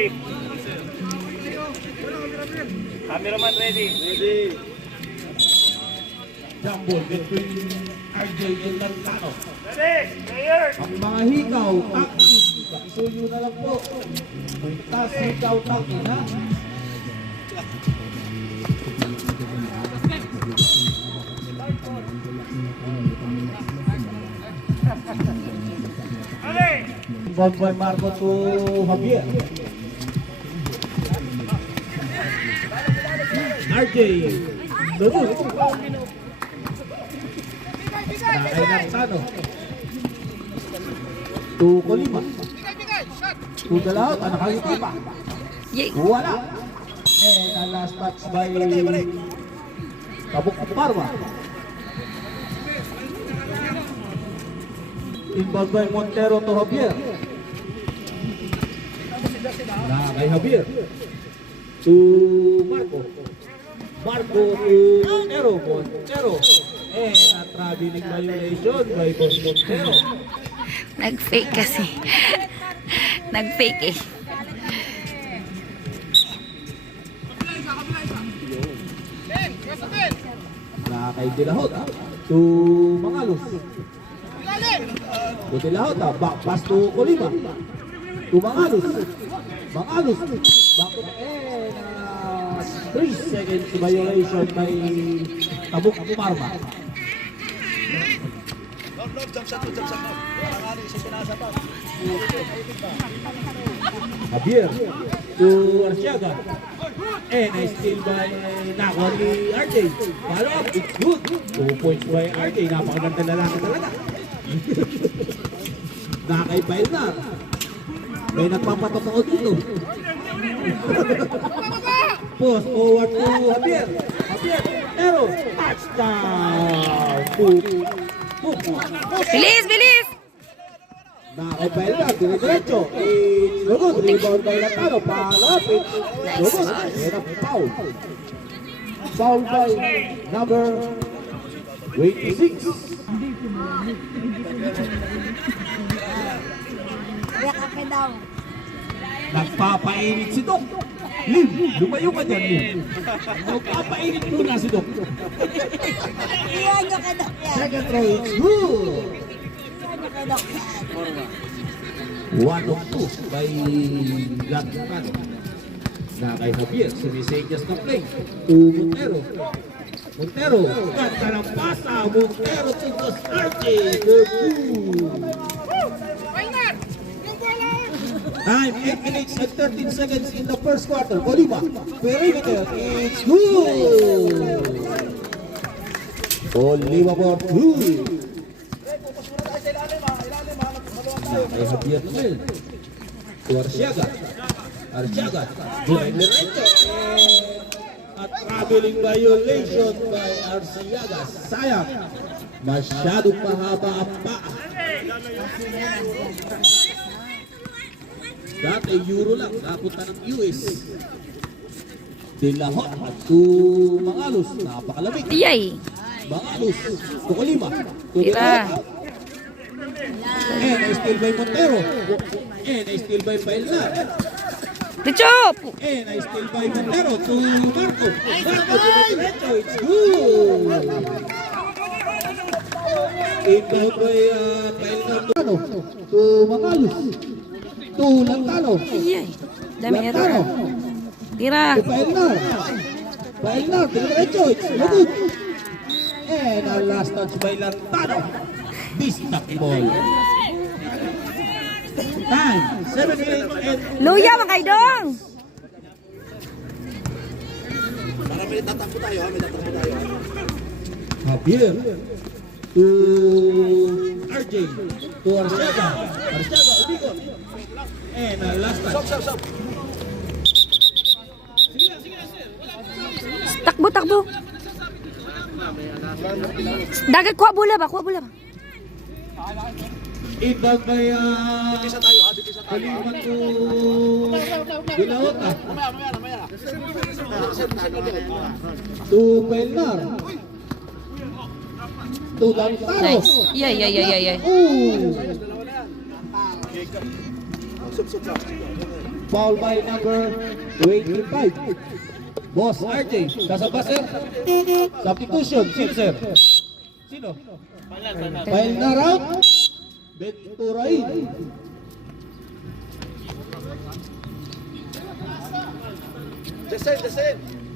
ready. Cameraman ready. Ready. Jumbo between RJ and Lantano. Ready. Player. Ang mga hikaw, takin. Pakisuyo na lang po. Tas hikaw, takin ha. Bonboy Marco to Javier. RJ. Lulus. Nakay Lantano. To Colima. To Dalao. Nakagiti pa. Wala. And the last touch by Kabuk Parma. Inbound by Montero to Javier. Kay Javier. To Marco. Marco to Montero. Montero. And a traveling violation by Boss Montero. Nag-fake kasi. Nag-fake eh. Kay Dilahot to Mangalus. To Dilahot back pass to Colima. To Mangalus. Mangalus. Back to 3 seconds violation by Kabuk Parma. Javier to Arciaga. And I still by Nakon ni RJ. Follow up, it's good. 2 points by RJ. Napakaganda lalaki talaga. Nakay Pailnar. May nagpapatok ako dito. Post forward to Javier. Javier, Ero, touchdown. Bilis, bilis! Nakay Pailnar, dire-diretso. It's good. Rebound by Lantano. Palapit. Good. And a foul. Foul by number 26. Nagpapainit si Doc. Lim, lumayo ka dyan, Lim. Nagpapainit muna si Doc. Second throw, it's good. 1 of 2 by Lantano. Na kay Javier, sumisenyas ng play. To Montero. Montero, ganda ng pasa. Montero to the starting. For 2. Time, 8 minutes and 13 seconds in the first quarter. Colima, perimeter, it's good! Colima for 2. Kay Javier Noel. To Arciaga. Arciaga, Joel Lorenzo. A traveling violation by Arciaga. Sayang. Masyadong mahaba ang paa. Dati Euro lang, napunta ng US. Dilahot at to Mangalus, napakalamig. Iyay! Mangalus, to Colima, to Tira. Dilahot. And I still by Montero. And I still by Pailnar. Dichop! And I still by Montero to Marco. Marco to Diretso, it's good. Inbound by Pailnar to Mangalus. To Lantano. Iyay! Dami Lantano. error. Tira! To Pailnar. Pailnar to Diretso, it's good. And our last touch by Lantano. Bistak ball. Time, 7 minutes and... Luya, mga kaidong! Para may tatakbo tayo, ha? May tatakbo tayo. Javier to RJ to Arciaga. Arciaga, ubigot. And last touch. Stop. Takbo, takbo! Dagat, kuha bola ba? Kuha bola ba? Inbound by Dipisa tayo, ha? Dipisa tayo. Colima to Dilahot Mamaya. to Pailnar to Lantano. Nice. Iyay. Ooh. Sub. Foul by number 25. Boss RJ, kasama sir? Substitution, sino sir? Sino? Final na round? Benturain. Descend.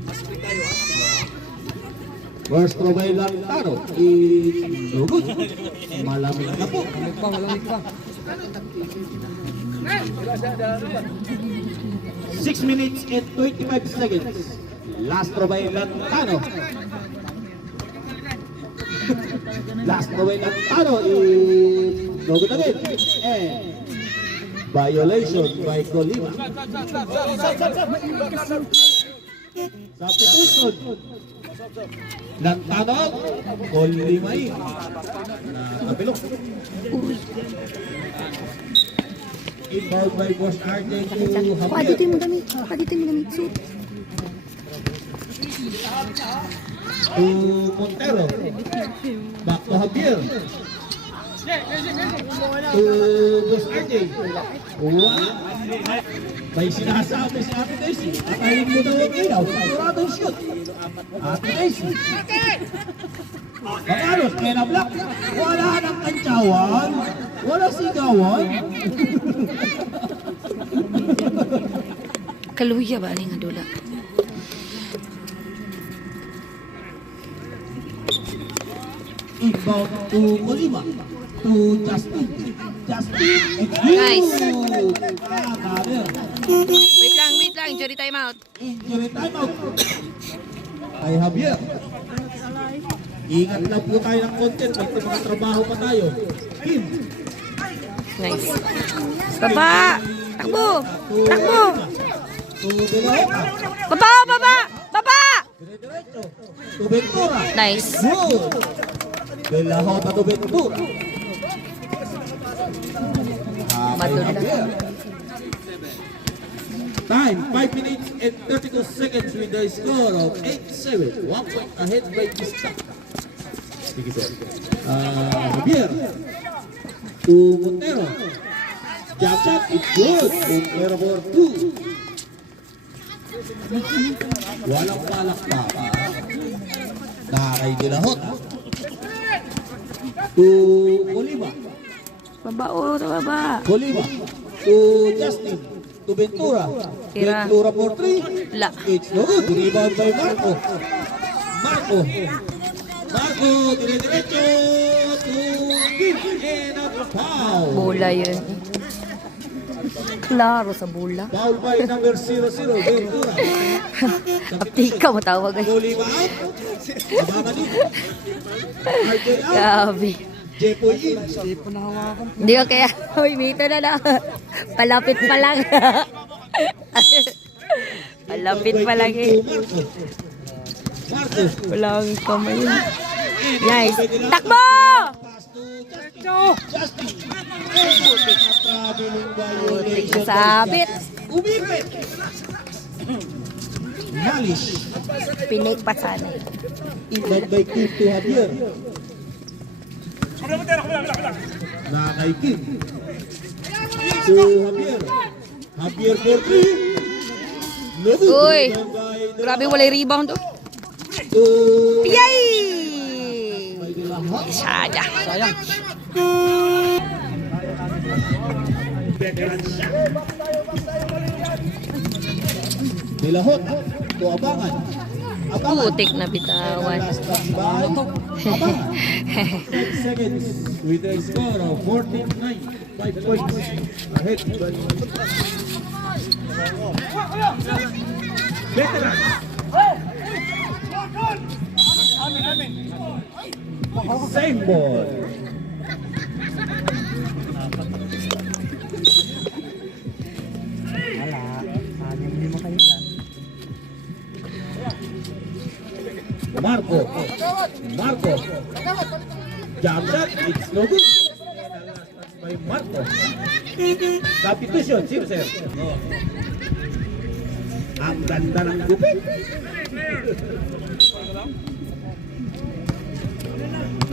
Aspi tayo, First throw by Lantaro. Ilugod. Malamig na po. 6 minutes and 25 seconds. Last throw by Lantano. Last throw by Lantano. Ilugod na din. And violation by Colima. Substitution. Lantano. Colimay. Napilok. Inbound by Boss RJ to Kuha Javier. dito yung damit. Kuha dito yung damit. Suit. To Montero. Back to Javier. To Boss RJ. May sinasabi si Ate Daisy. Akayin mo daw ang ilaw. Siguradong shoot. Ate Daisy. Pagalos, kaya na black. Wala ng kantsawan. Wala sigawan. Kaluya ba ni nga dula? Inbound to Colima. To Justin. Justin. Nice. Kader. Wait lang. Injury time out. Injury timeout. Kay Javier. Ingat lang po tayo ng content. May mga trabaho pa tayo. Kim. Nice. Baba! Takbo! Takbo! To Belahoka. Baba! Dire-diretso. To Ventura. Nice. Good. Belahoka to Ventura. Kay Madula. Javier. Time, 5 minutes and 32 seconds with the score of 8-7. 1 point ahead by Pista. Sige sir. Javier. To Montero. Jab shot, it's good. Montero for 2. Walang palakpak. Nakakay Dilahot. To Colima. Baba sa baba. Colima. To Justin. To Ventura. Tira. Ventura for 3. La. It's no good. Rebound by Marco. Marco, dire-diretso to Kim and a foul. Bola yun. Klaro sa bola. Foul by number 00, Ventura. Aptika mo tawag ay. Colima out. Nababalik. RJ out. Grabe. Jepoy in. Hindi ko kaya. Uy, mito na lang. Palapit pa lang. Palapit pa lang eh. Marcos. Wala akong kamay. Nice. Takbo! Justin. Traveling violation. Sabit. Umipit. Malish. Pinik pa sana. Inbound by Kim to Javier. Nakay Kim. To Javier. Javier for 3. Uy. Grabe wala yung rebound oh. To Yay! by Dilahot. Sayang. Dilahot. To Abangan. Abangan. Putik na bitawan. Last touch by Abangan. 5 seconds with a score of 14-9. 5 points ahead by veteran. Same ball. Marco. Jab shot, it's no good. By Marco. Substitution, sino sir? Ang ganda ng gupit.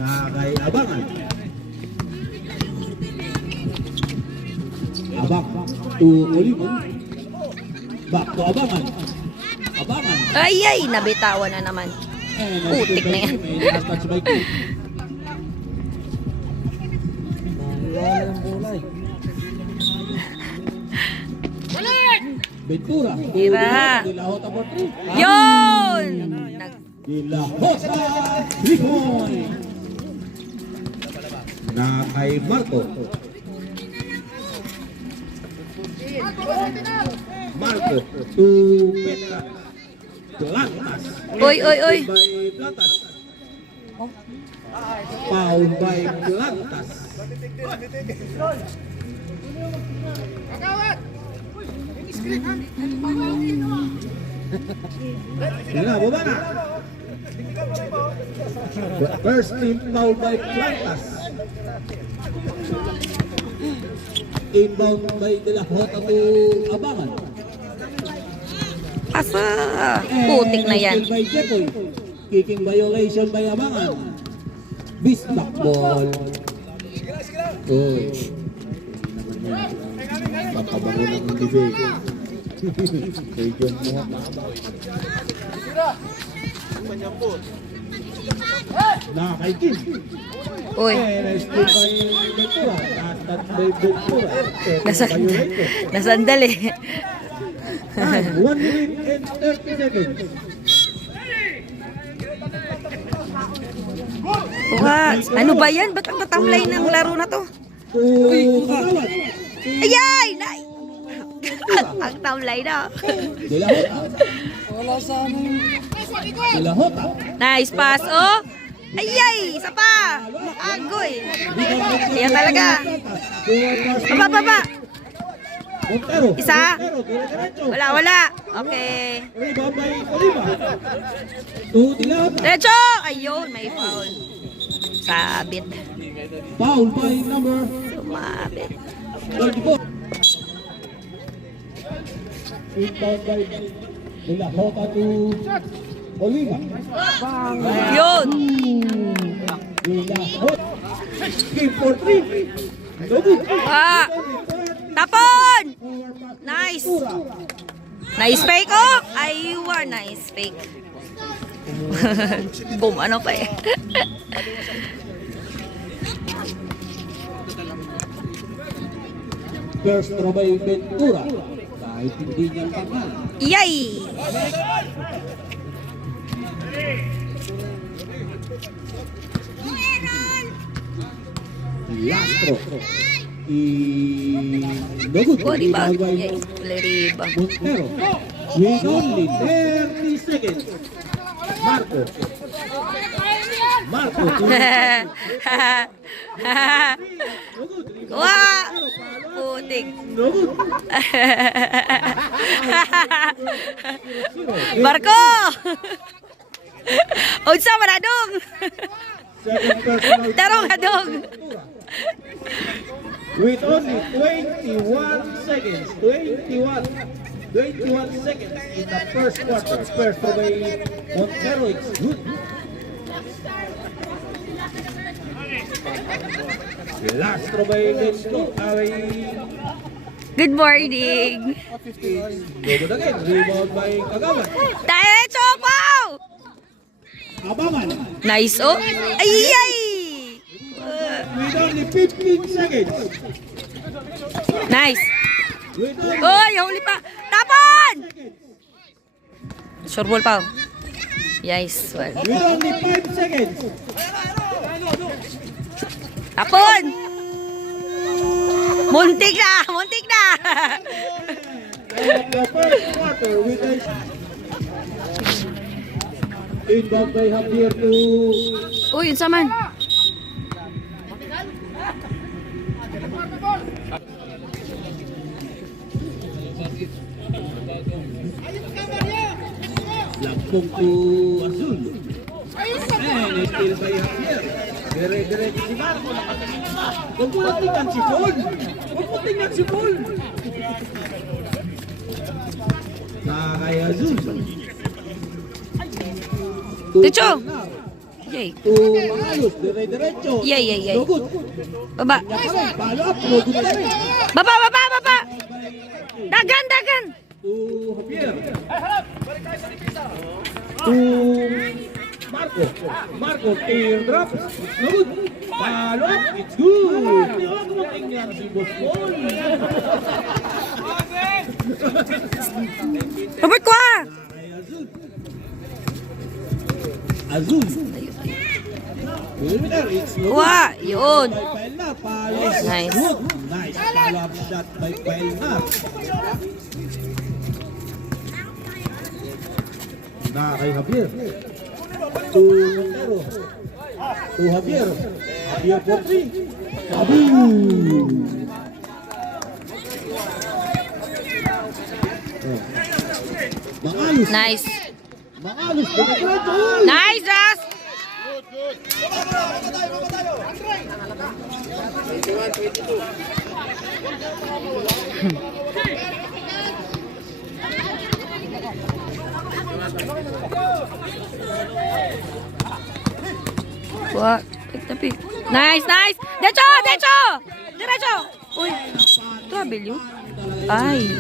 Nakay Abangan. Back to Olivo. Back to Abangan. Abangan. Ay, nabitawan na naman. And Putik na yan. last touch by Kim. Ventura. Tira. De La Jota for 3. Yun! De La Jota. 3 point. Na kay Marco. Marco to Petra. Plantas. Oy. By Plantas. Foul by Plantas. Sila, baba na. First team foul by Plantas. Inbound by De La Jota to Abangan. Asa? Putik na yan. And by Jepoy. Kicking violation by Abangan. Bisbak ball. Oh. Makabango ng bibig. Kay John Muha. Na kay Kim. Uy, And still by Ventura. Tatat by Ventura. nasandal eh. 1 minute and 30 seconds. What? Ano ba yan? Ba't ang tatamlay ng laro na to? Uy, kagawad. Ayay! Ang tamlay na. De La Jota. De La Jota. Nice pass, oh! Ayay! Isa pa! Agoy! Ayan talaga. Baba! Montero. Isa. Montero, dire-diretso. Wala. Okay. Rebound by Oliva. To De La Jota. Derecho! Ayun, may foul. Sabit. Foul by number Sumabit. 24. Inbound by De La Jota to Oliva. Yun! De La Jota. Game for 3. Logo. Ah! Tapon! Nice! Nice fake, oh! Aywa, nice fake. Boom, ano pa eh. First throw by Ventura. Kahit hindi niya pangal. Yay! Last throw. No good. Rebound. Rebound by Yay. Rebound. Montero. With only 30 seconds. Marco. Marco. No good. Wah! Putik. No good. Barko! Unsa manadong? Second personal. Tarong hadong. With only 21 seconds. 21 seconds in the first quarter. First throw by Montero. It's good. Last throw by Ventura. Good morning. Good again. Rebound by Kagawan. Diretso po! Abangan. Nice, oh. Ayay! With only 15 seconds. Nice. With only Oy, huli pa. Tapon! Sure ball pa. Oh. Yes, well. with only 5 seconds. Tapon! Muntik na! Muntik na! And the first quarter with a inbound by Javier to Uy, yun saman. Lampong to Azul. And still by Javier. Dire-diretso si Marco. Huwag mo lang tingnan si Paul. Huwag mo tingnan si Paul. Kay Azul. Diretso. Yay. To Ayos. Dire-diretso. Yay. No good. Baba. Follow up. No good pa rin. Baba. Dagan, dagan. To Javier. To Marco. Marco, teardrop. No good. Balot. It's good. Tingnan yan si Boss Paul. Robert ko ah. Kay Azul. Azul. Winner, it's no good. Kuha. Yun. By Paelnar. Palos. Nice. Good. Nice follow-up shot by Paelnar. Na kay Javier. To Montero. To Javier. Javier for 3. Kaboom! Mangalos. Nice. Mangalos. Penetration. Nice, Ras. Kuha. Pick na pick. Nice, nice. Derecho, derecho. Derecho. Uy. Trouble yun. Ay.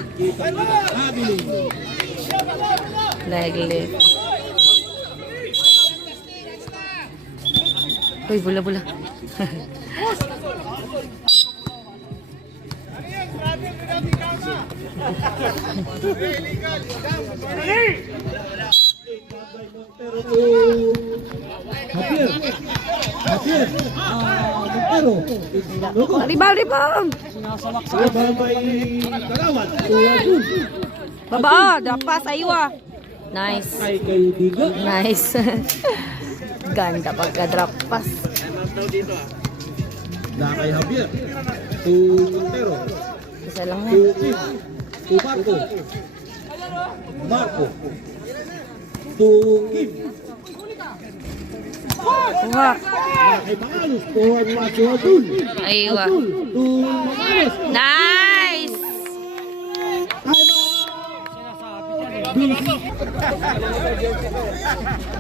Leglet. Uy, bula-bula. Javier. Javier. Montero. Logo. Rebound, rebound. Laban by Kalawan. To Azul. Baba, drop pass, aywa. Nice. Ay kay Digo. Nice. Ganda pagka-drop pass. Na kay Javier. To Montero. Isa lang To na. Kim. To Marco. Marco. To Kim. Kuha. Na kay Mangalos. Forward pass to Azul. Aywa. Azul. To Mangalos. Nice.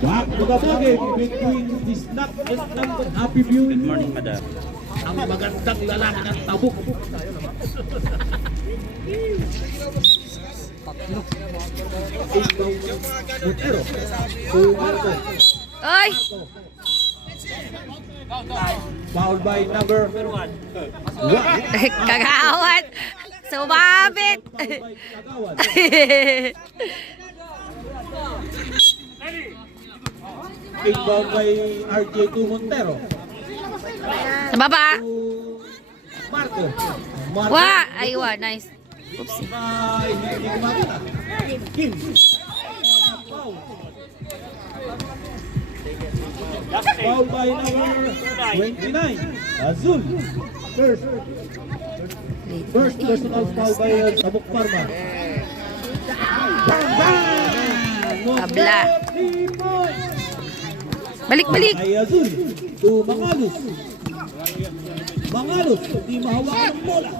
Back to the game between the snap and number. Happy viewing. Good morning, madam. Ang magandang lalaki ng tabuk. Montero. To Marco. Ay. Foul by number 1. Kagawad. Sumabit. By Kagawan. Inbound by RJ2 Montero. Sa baba. To Marco. Marco. Wa. Aywa. Nice. Oopsie. Ay, hindi ko makita. Kim. Foul. Foul by number 29. Azul. First personal foul by Sabok Parma. Tabla. Balik, balik. Ay Azul. To Mangalos. Mangalos. Di mahawakan ng bola.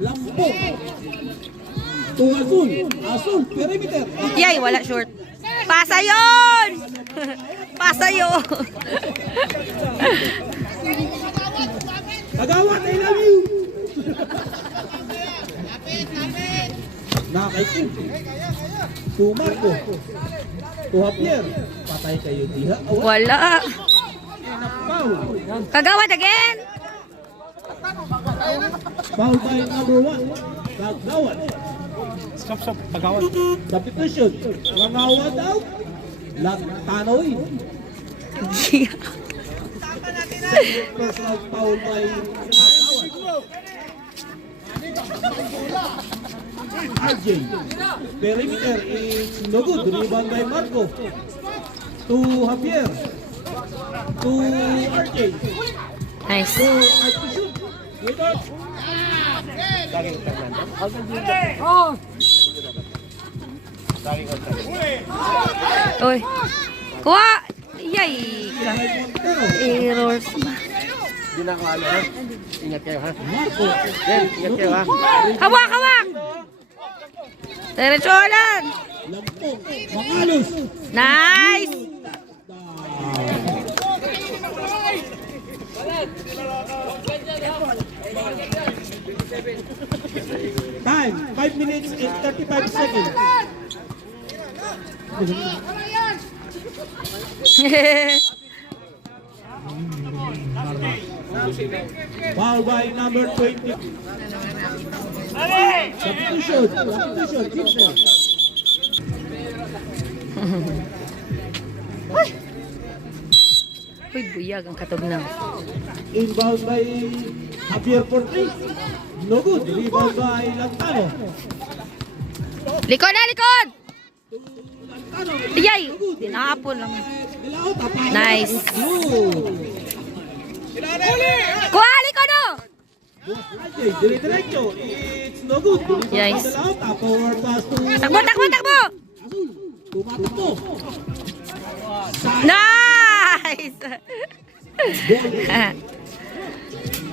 Lampo. To Azul. Azul. Perimeter. Yay, wala short. Pasa yun! Pasa yun! Kagawan, I love you! Nakakaitin. To Marco. To Javier. Patay kayo diha. Wala. Foul. Kagawad again! Foul by number 1. Kagawan. Stop, pagawad. Substitution. Langawan daw. Tanoy. Personal foul by Kagawan. RJ. Perimeter is no good. Rebound by Marco. To Javier. To RJ. Nice. To shoot. Good up. Uy. Kuha! Yay! Errors. Hindi na ako ano ha. Ingat kayo ha. Marco. Ingat kayo ha. Hawak, hawak! Diretso lang! Lampong. Mangalos. Nice! Time. Time, 5 minutes and 35 seconds. Foul by number 20. Substitution, Gibson. Uy, buyag ang katugnaw. Inbound by Javier Portis. No good. Rebound by Lantano. Likod na, likod! Lantano. Iyay! Tinapon lang. Nice. Kuha, likod no! Dire-diretso. It's no good. Yes. Power pass to Takbo, takbo, takbo! Azul. Tumatakbo. Nice!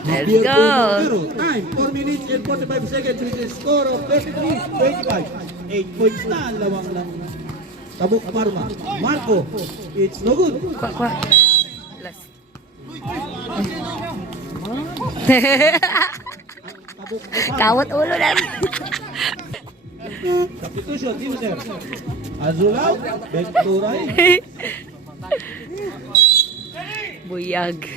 Let's Javier go! Portero. Time, 4 minutes and 45 seconds with a score of 33-25. 8 points na ang lawang ng Tabuk Parma. Marco, it's no good. Kuha, kuha. Last. Tabuk Parma. Kawat ulo na. Substitution, Dimiter. Azulaw, Venturay. Buyag.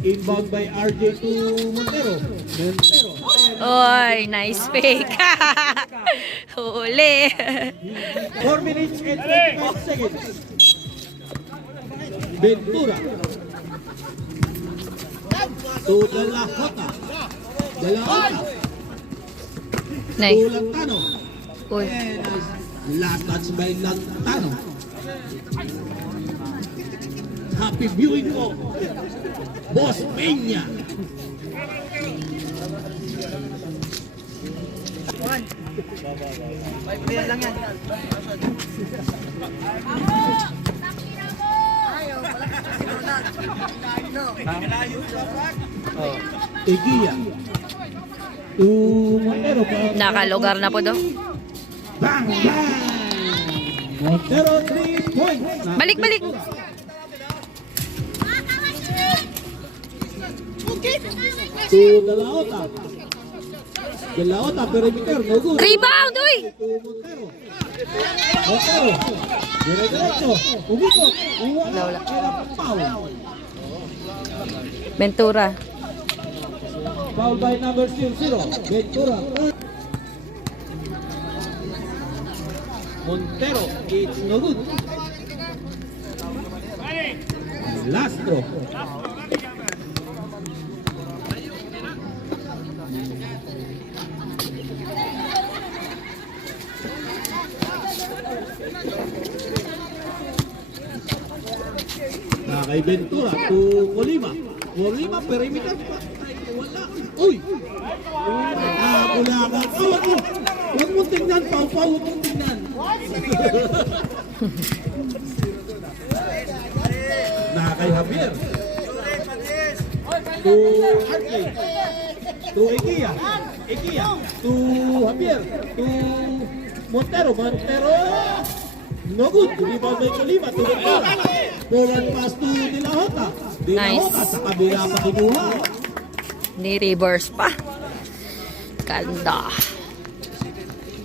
Inbound by RJ to Montero. Montero. Oy, nice fake. Huli. 4 minutes and 25 seconds. Ventura. To De La Jota. De La Jota. To Nice. Lantano. Uy. And last touch by Lantano. Happy viewing po. Boss Peña. Egia. To Montero. Nakalugar na po do. Bang! Bang! Montero 3 points. Balik, balik. To De La Jota. De La Jota, perimeter, no good. Rebound, uy! To Montero. Montero. Dire-diretso. Umikot. Wala. Era foul. Ventura. Foul by number 0. Ventura. Montero. It's no good. Lastro. Kay Ventura to Colima. Colima, perimeter pa. Wala. Uy! Nakakulakan. Huwag mo. Huwag mo tingnan. Pau-pau. Huwag mo tingnan. Kay Javier. To Arcade. To Egia. Egia. To Javier. To Montero. Montero. No good. Rebound by Colima. To Ventura. Forward pass to De La Jota. De La Nice. Jota sa kabila pa kinuha. Ni-reverse pa. Ganda.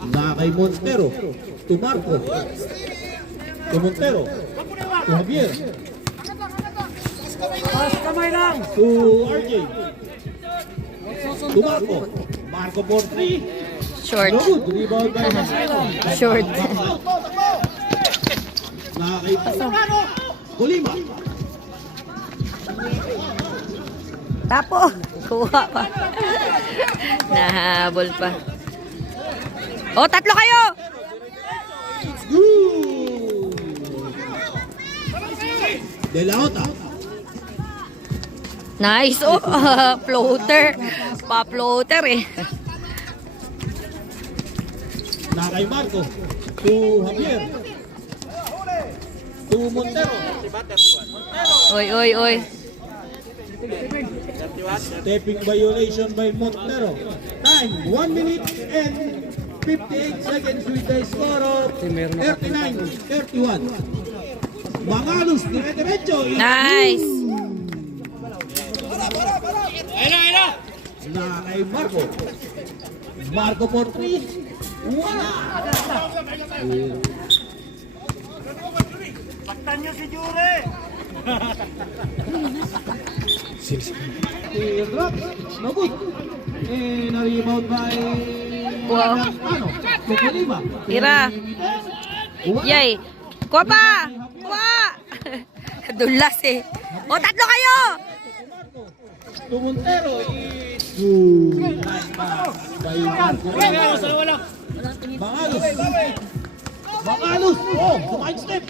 Na kay Montero. To Marco. To Montero. To Javier. To RJ. To Marco. Marco for 3. Short. No good. Rebound by Montero. Short. Na kay Colima. Tapo. Kuha pa. Nahabol pa. O, tatlo kayo! Good. De La Jota. Nice. Oh, floater. Pa-floater eh. Na kay Marco. To Javier. To Montero. Oy, oy, oy. Stepping violation by Montero. Time 1 minute and 58 seconds with the score of 39-31. Mangalos, dire-diretso. Nice. Na kay Marco. Marco for 3. Wala. Paktan nyo si Jure! Drop. No good. Na-rebound by Wow. Kukulima. Tira. Yay. Kuha pa. Kuha. Dulas eh. O, tatlo kayo. Montero is good. By Marco. Bangalos. Oh, sumakit step.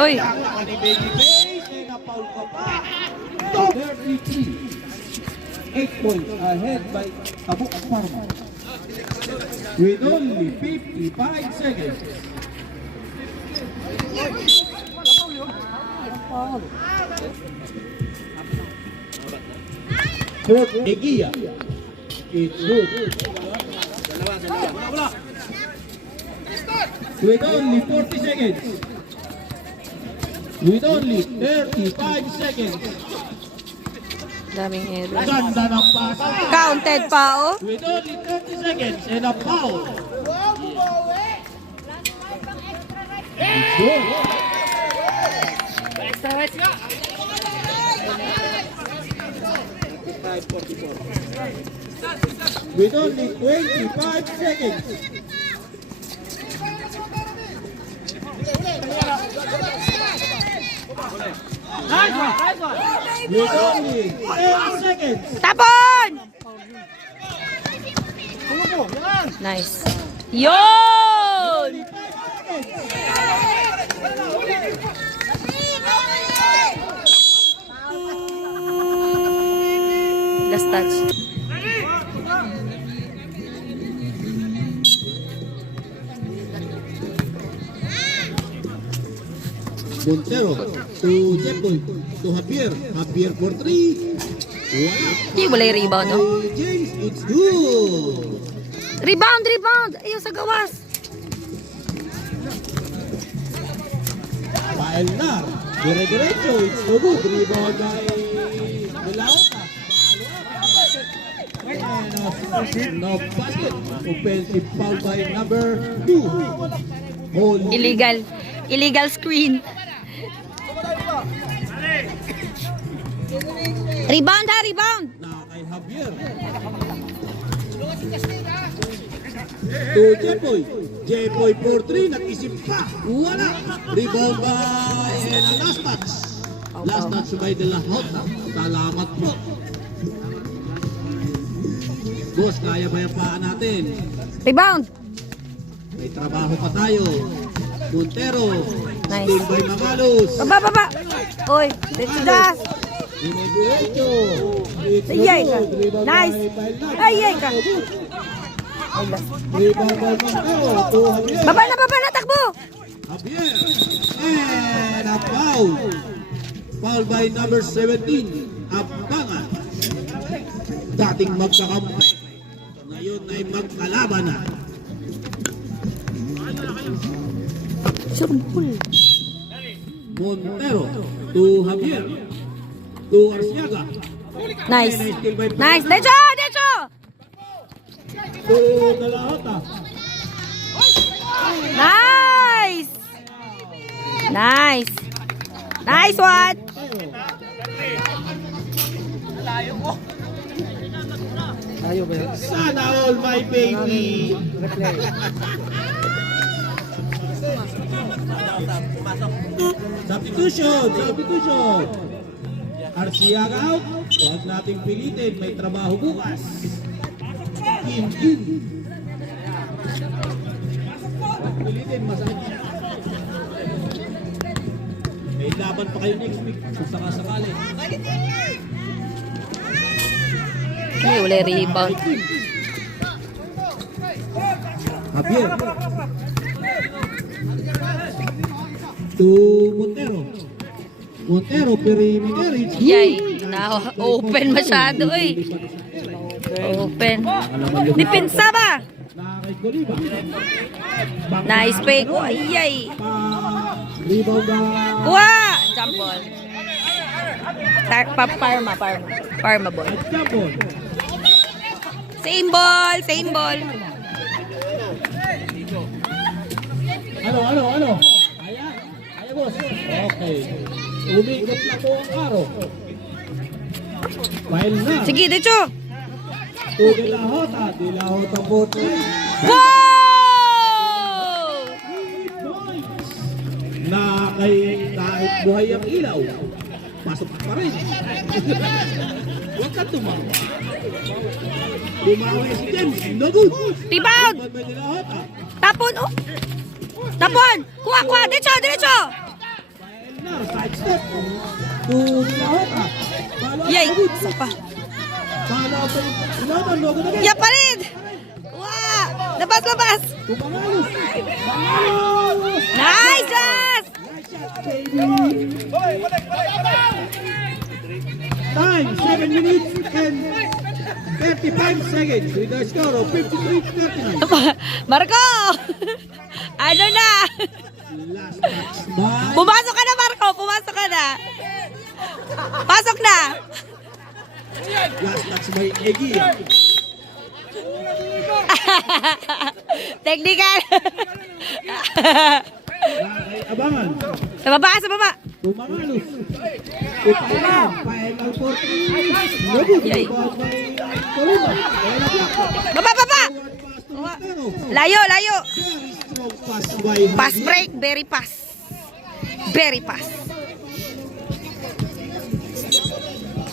Uy. Ni Baby Face. Na-foul ka pa. 33. 8 points ahead by Tabuk Pharma. With only 55 seconds. Fourth, Egia. It's good. With only 40 seconds. With only 35 seconds. Daming error. Ganda ng pasa. Counted pa, oh. With only 30 seconds and a foul. It's good. Extra rights nga! With only 25 seconds. Nice one! Nice one! With only 10 seconds. Tapon! Nice. Yun! Last touch. Montero to Jepon to Javier. Javier for 3. Wala. Hindi, wala yung rebound, no? James, it's good. Rebound, rebound! Ayaw sa gawas. Paelnar. Dire-diretso. It's no good. Rebound by Belauta. No basket. Offensive foul by number 2. Holy. Illegal. Illegal screen. Rebound ha, rebound! Na kay Javier. To Jepoy. Jepoy for 3. Nag-isip pa. Wala. Rebound by last touch. Last touch by De La Jota. Salamat po. Boss, kaya ba yung paa natin? Rebound! May trabaho pa tayo. Montero. Nice. Steal by Mamalos. Baba, baba! Oy, let's das! Diretso. It's Ayay ka. good. Rebound Nice. by Bailán. Ayay ka. Rebound by Montero. To Javier. Baba na, takbo! Javier. And a foul. Foul by number 17. Abangan. Dating magkakampi. Ngayon ay magkalaban na. Surbul. Montero to Javier. To Arciaga. Nice. Nice. Decho! Decho! To De La Jota. Nice! Nice! Nice one! Sana all my baby. Substitution. Arciaga out. Huwag nating pilitin. May trabaho bukas. Kim. Pilitin, masakit. May laban pa kayo next week. Kung sakasakali. Okay, wala rebound. Javier. To Montero. Montero, perimeter. It's good. Yay, na open masyado eh. Open. Depensa ba? Nakakay Coliba. Nice fake. Oh, ayay. Rebound na. Kuha! Jump ball. Parma ball. Jump ball. Same ball, same ball. Ano? Ayan, boss. Okay. Umikot na po ang araw. File na. Sige, Decho. To De La Jota po. Wow! Na kahit buhay ang ilaw, pasok pa rin. Huwag ka tumawa. Tumawa si James. No good. Rebound. By De La Jota. Tapon, oh. Tapon. Kuha. Decho. Now, side step to De La Jota. Yay, isa pa. No good again. Ya pa rin. Wow. Labas. Tumangalos. Nice, Jazz. Time, 7 minutes and 35 seconds with a score of 53-39. Marco. Ano na? Last touch by... Pumasok ka na, Marco. Pasok na. Last touch by Egia. Technical. Abangan. Sa baba. Tumangalos. Final 43. No good. Yay. Rebound by Columba. Baba. Layo. Very strong pass by Pass Javier. break, very pass.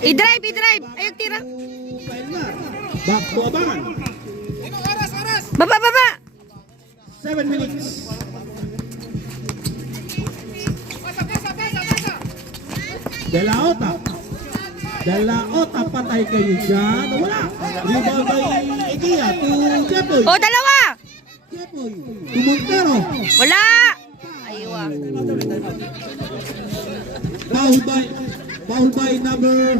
I-drive. Ayun, tira. Back to Abangan. Baba. 7 minutes. De La Jota, patay kayo dyan. Wala. Rebound by Egia to Jepoy. O, dalawa. Jepoy to Montero. Wala. Aywa. Foul by number...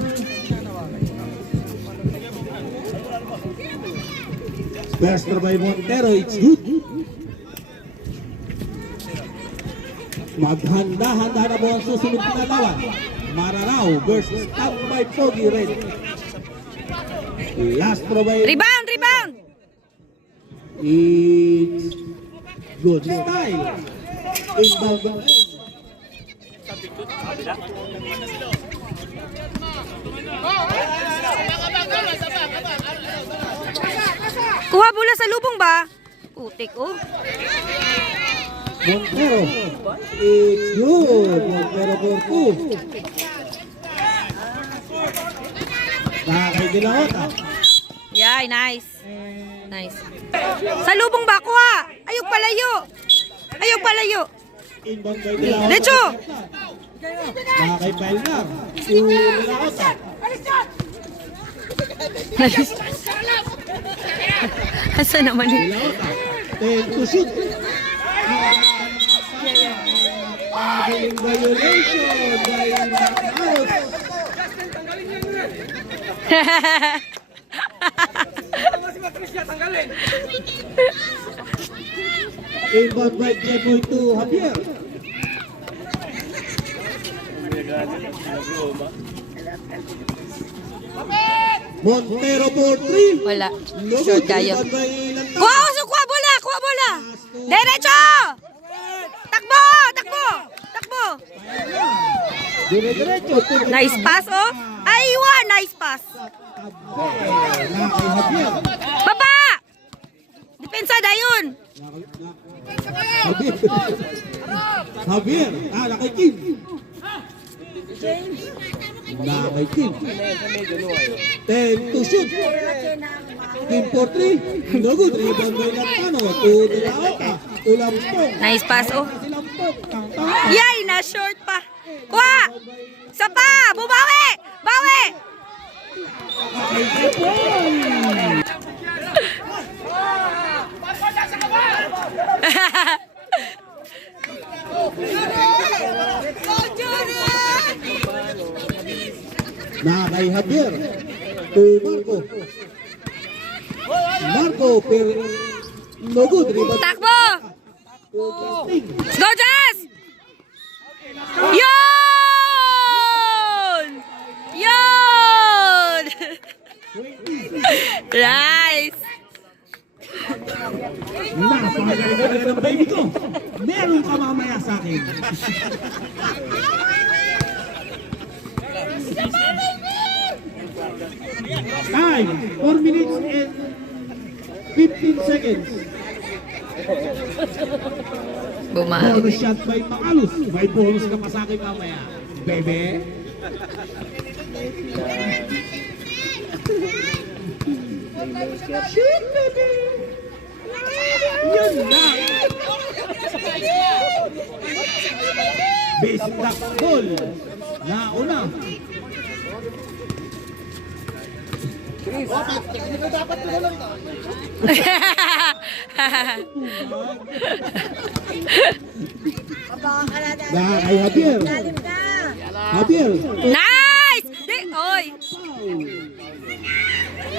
First by Montero, it's good. Maghanda-handa na po ang susunod na lawan. Mararao versus Tambay Pogi Red. Last throw by... Rebound. It's good style. Inbound by... Kuha bola sa lubong ba? Putik, oh. Montero. It's good. Montero for 2. Nakakay De La Jota. Yay, nice. Sa lubong ba? Kuha. Ayok palayo. Inbound by De La Jota. Decho. Nakakay Pelnar. To De La Jota. Asa naman De yun? La Jota. 10 to shoot. Pagaling violation by Ramos. Inbound by Jepoy to Javier. Montero for 3. Wala. No Short good. kayo. Rebound by Lantan. Kuha bola. Derecho. Takbo. Dire-diretso. Nice pass, oh. Aywa, nice pass. Nakay Javier. Baba. Depensa dayon. Javier. Nakay Kim. Nakay Kim. 10 to shoot. Kim for 3. No good. Rebound by Lantano. To De La Jota. To Lampong. Nice pass, oh. Si Lampong. Yay, na short pa. Kuha. Isa pa. Bubawi. Bawi. Kay Jepoy. Nakay Javier. To Marco per no good. Rebound Takbo. to Justin. Go, Jazz. Yun. Nice! Napakagaling talaga ng baby ko. Meron ka mamaya sa akin. Time, 4 minutes and 15 seconds. Bumali. Bonus shot by Makalus. May bonus ka pa sa akin mamaya. Bebe. Shoot, baby. Yun na. Bistak ball. Nauna. Nah, kay Javier. Javier. Nice! Oy!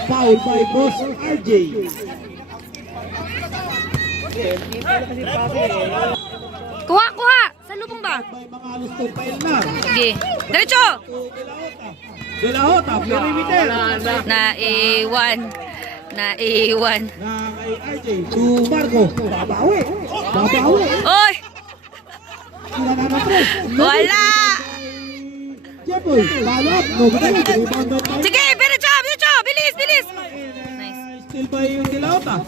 Foul by Boss RJ. Kuha, kuha! Salubong ba? By Makalus to Paelnar. Sige. Diretso! De La Jota, perimeter. Naiwan. Naiwan. Na kay RJ. To Marco. Babawi. Babawi. Oy! Sila na na tres. Wala! Jepoy. Follow up. No, good. Rebound by Sige, diretso! Diretso! Bilis, bilis! Nice. Still by De La Jota.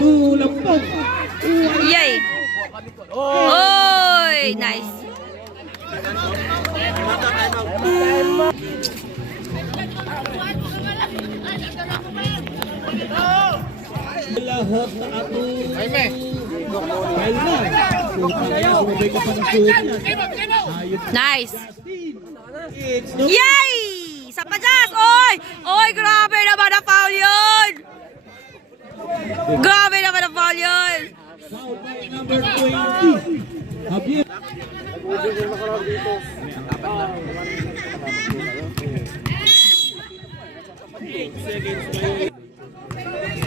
To Lampong. Yay! Oy! Nice. De La Jota ato. Paelnar. Sumabay ka pa ng shoot niya. Ayun. Nice. It's no Yay! Sa pajas! Oy! Oy, grabe naman na foul yun! Grabe naman na foul yun! foul by number 20. Javier.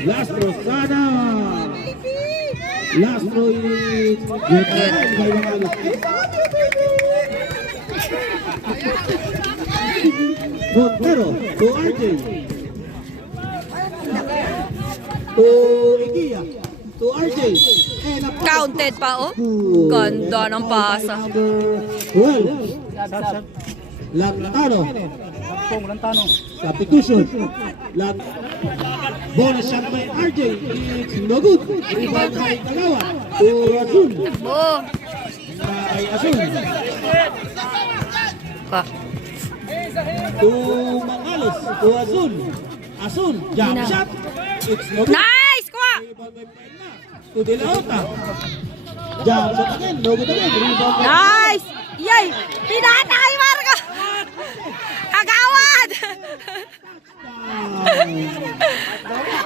Lastro sana. Lastro is good. By Makalus. Montero to RJ. To Igia. To RJ. And a pass. Counted pa, oh. Ganda ng pasa. Well, Lantano. Substitution. Bonus shot by RJ. It's no good. Rebound by Tagawa. To Azul. Oh. By Azul. Ka. To Makalus. To Azul. Azul. Jump shot. It's no good. Nice! Kuha! Rebound by Paelnar. To De La Jota. Jump shot again. No good again. Rebound by Nice! Yay! Pinata kay Marco! Kagawad!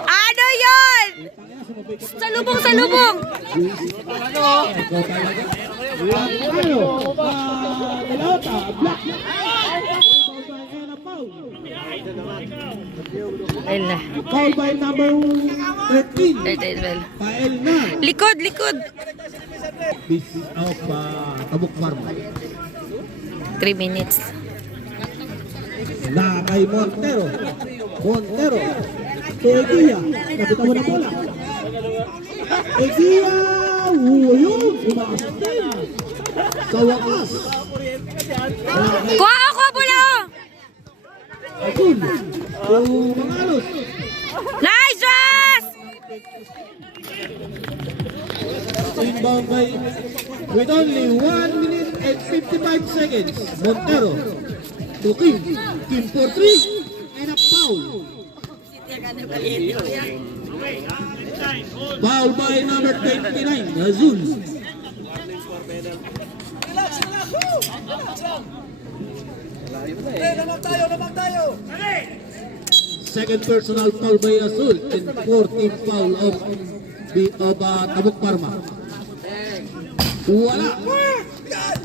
Ano yun? Salubong, salubong! Ayun na. Foul by number 13. Well. Paelnar. Likod, likod! This is of Tabuk Farma. 3 minutes. Na kay Montero. Montero. To Egia. Nakita mo na bola. Egia. Yun. Umakas din. Sa wakas. Kuha ako, bola! Azul. To Makalus. Nice, Ras! Inbound by with only 1 minute and 55 seconds. Montero to Kim. Kim for 3 and a foul. Foul by number 29, Azul. Second personal foul by Azul and 14th foul of Tabuk Parma. Wala.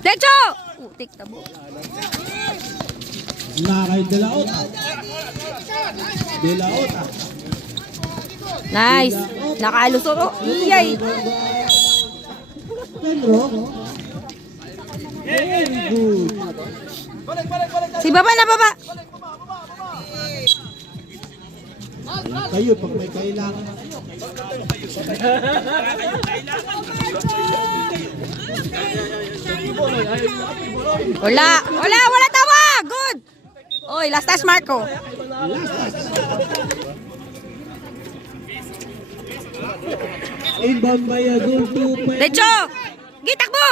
Decho! Utik tabo. Nakay De La Jota. De La Jota. Nice. Nakalusot. Oh, iyay. Pedro. Very good. Si baba na baba. Kayo, pag may kailangan. Wala tawa! Good! Oy, last touch, Marco. Inbound by a goal to Decho! Gitak mo!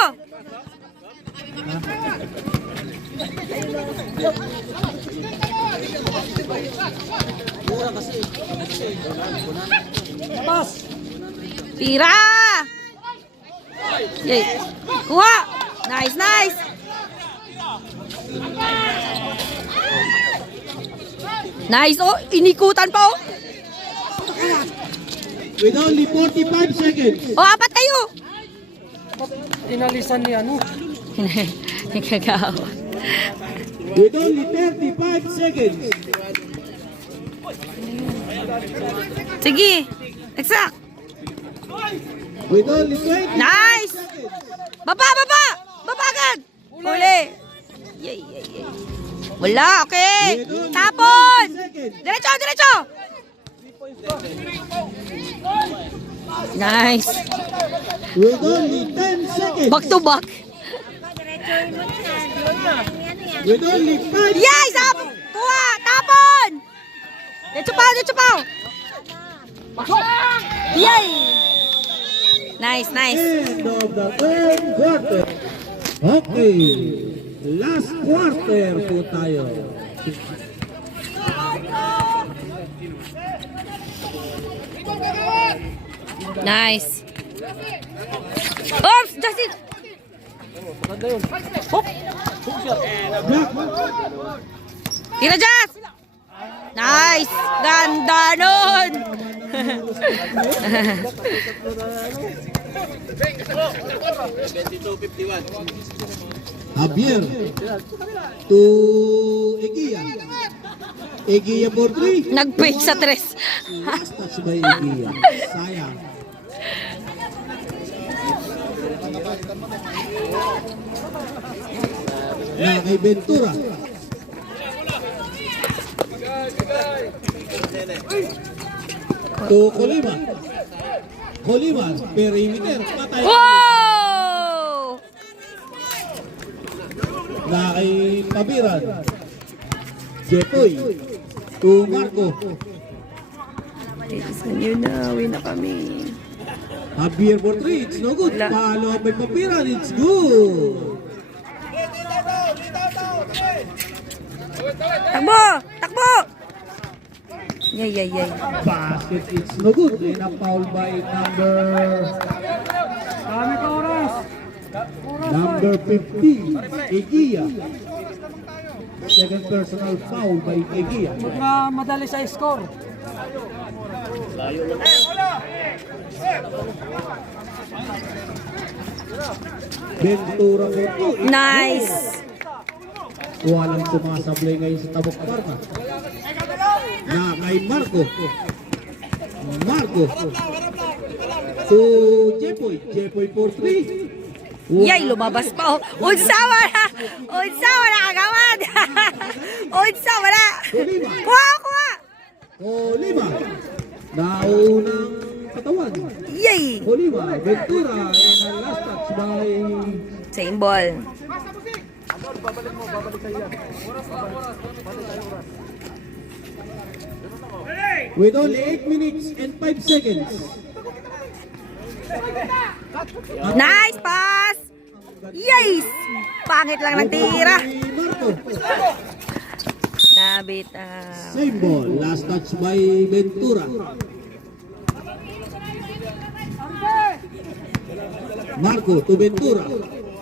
Tira! Yay! Kuha! Nice! Nice! Oh, inikutan pa oh! with only 45 seconds. Oh, apat kayo! Inalisan ni ano? Nagkagawa. With only 35 seconds. Sige! Exact! With only 20 Nice! Baba! Baba agad! Uli! Yay! Wala, okay! Tapon! Diretso! Nice! with only 10 seconds. Back to back! With only 5 Yay! Kuha! Tapon! Diretso pa! Yay! Nice! end of the third quarter. Okay. Last quarter po tayo. Nice! Oops! Justin! Oh! Black. Tira, Jazz! Nice! Ganda nun! Javier to Egia. Egia for 3. Nag-fake sa tres. Last touch by Egia. Sayang. Na kay Ventura. To Colima, perimeter, patay. Wow! Na kay Pabiran. Jetoy. To Marco. Bilisan nyo na, uwi na kami. Javier for 3, it's no good. Wala. Follow up by Pabiran, it's good. Takbo! Yay. Basket, it's no good. And a foul by number 50, Egia. Second personal foul by Egia. Madali sa score. Ventura for 2. Nice! Walang sumasablay ngayon sa Tabok Parma. Na kay Marco. To Jepoy for 3. Yay, lumabas pa oh. Unsawa na kagawad. Unsawa na. Kuha. Colima. Naunang katawan. Yay! Colima, Ventura, and a last touch by Same ball. with only 8 minutes and 5 seconds. Nice pass! Yes! Pangit lang ng tira. Marco. Nabit. Same ball. Last touch by Ventura. Marco to Ventura.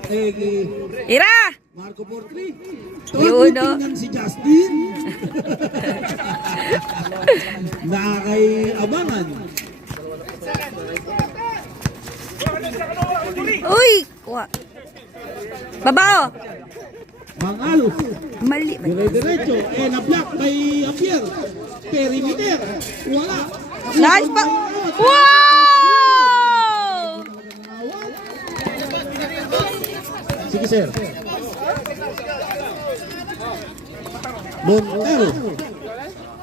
Tira! Marco for 3. Yun, no? Tingnan si Justin. Nakakay abangan. Uy! Kuha. Babao! Mangalos. Mali. Dire-diretso. Na-block by Javier. Perimeter. Wala. Nice pa! Wow! Sige, sir. Montero.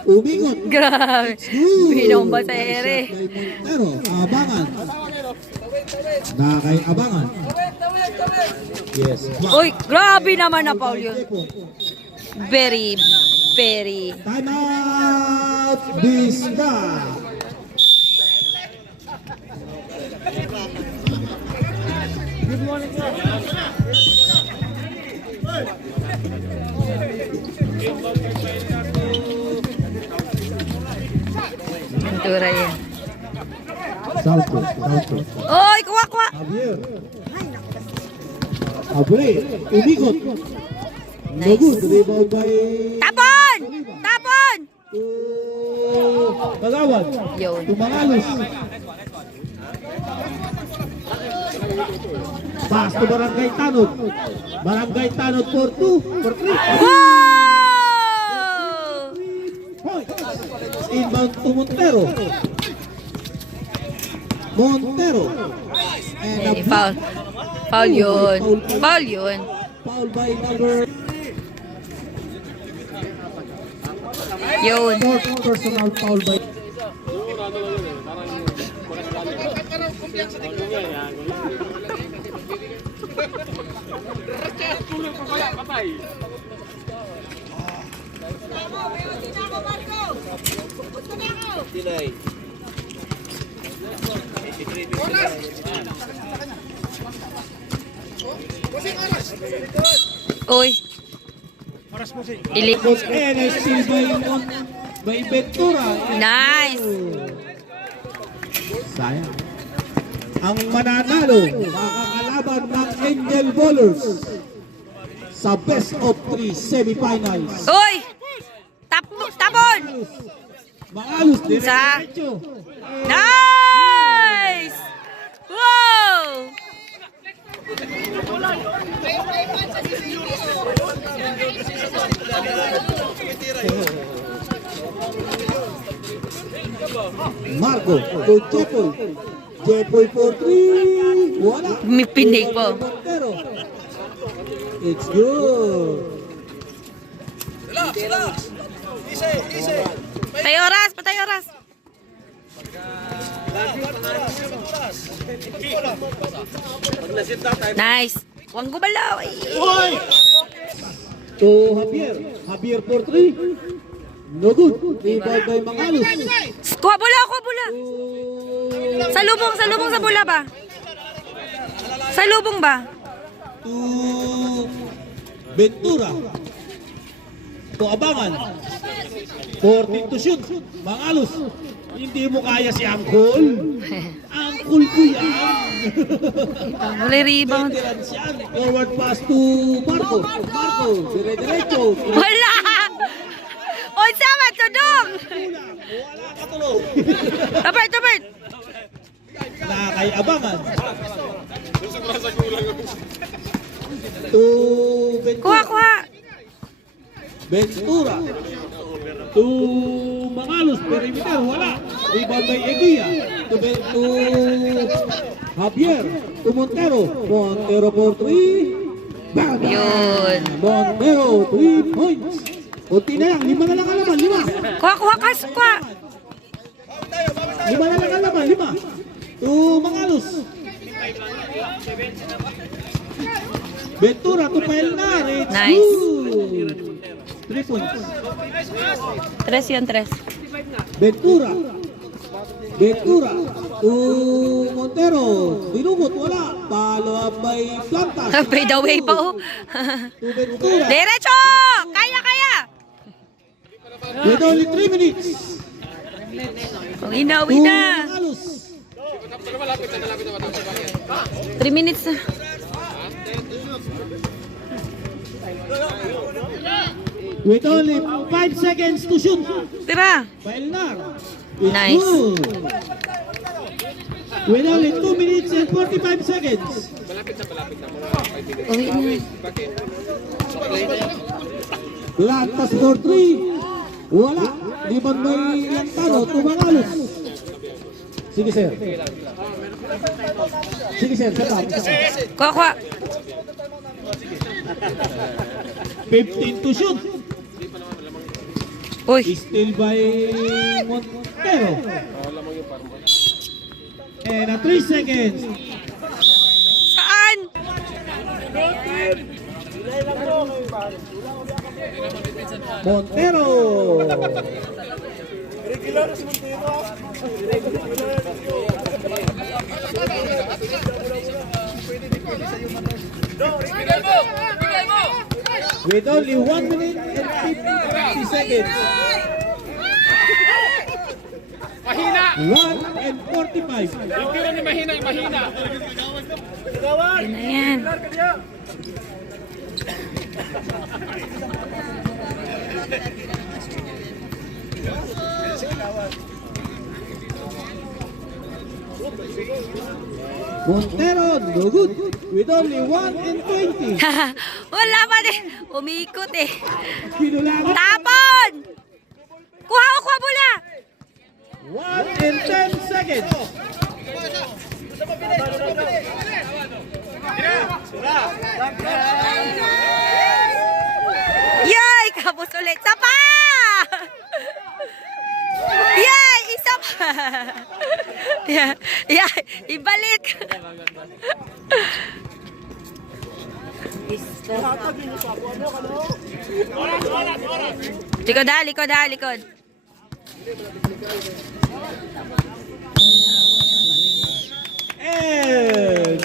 Umingot. Grabe. Binomba sa ere. Kay Montero, abangan. Nakay abangan. Yes. Uy, grabe naman na foul yun. Very. Time out. Bisda. Tura yan. Salto. Uy, kuha. Javier. Abre. Umingot. No good. Rebound by... Tapon! Kagawad. Yun. Tumangalos. Pass to Barangay Tanod. Barangay Tanod for 2. For 3. Wow! Point. Inbound to Montero. And a Foul. Foul yun. Foul by number Yun. 4th personal foul by Uy. Ilik. and a steal by Ventura. Nice. Sayang. Ang mananalo, makakalaban ng Angel Bowlers sa best of 3 semifinals. Uy! Tapon! Mangalos din. Sa- Nice! Wow! Marco to Jepoy. Jepoy for 3. Wala. May pinig po. Montero. It's good. Patay oras. Nice. Huwag gumalaw. To Javier. Javier for 3. No good. Rebound by Mangalos. Kuha bola. Salubong sa bola ba? Salubong ba? To Ventura. To Abangan. 14 to shoot. Mangalos. Hindi mo kaya si Angkol. Angkol ko yan. Wala rebound. Veterans yan. Forward pass to Marco. Marco. Dire-diretso. Wala! Unsa man tudong? Wala ka tuloy. Tapert. Nakay Abangan. To Ventura. Kuha. Ventura. To Mangalos. Perimeter. Wala. Rebound by Eguia. To Javier. To Montero. Montero for 3. Bam! Yun. Montero, 3 points. Kunti na lang. 5 na lang ang laban. 5. Kuha. 5 na lang ang laban. 5. To Mangalos. Ventura to Pelnar. It's Nice. good. 3 points. 3 Ventura to Montero. Binugot. Wala. Follow up by Plantas. Fade away pa oh. To Ventura. Diretso! Kaya! With only 3 minutes. Uwi na. Mangalos. 3 minutes na. With only 5 seconds to shoot. Tira. Pelnar. Nice. Good. With only 2 minutes and 45 seconds. Uwi na. Lantas for 3. Wala. Liban may Lantano. Tumangalos. Sige sir. Satap. Kuha. 15 to shoot. Uy. Still by Montero. And 3 seconds. Saan? Montero. Regular si Montero. With only 1 minute and 50 seconds. Mahina! 1 and 45. Yung tira ni Mahina, yung Mahina. Yun na yan. Montero, no good. With only 1 and 20. Wala pa din. Umikot eh. Kinulangan. Tapon! Kuha ko, kuha bola! 1 and 10 seconds. Yay! Kapos ulit. Isa pa! Yay! Isa pa! Yay! Ibalik! Likod ha, likod ha, likod. And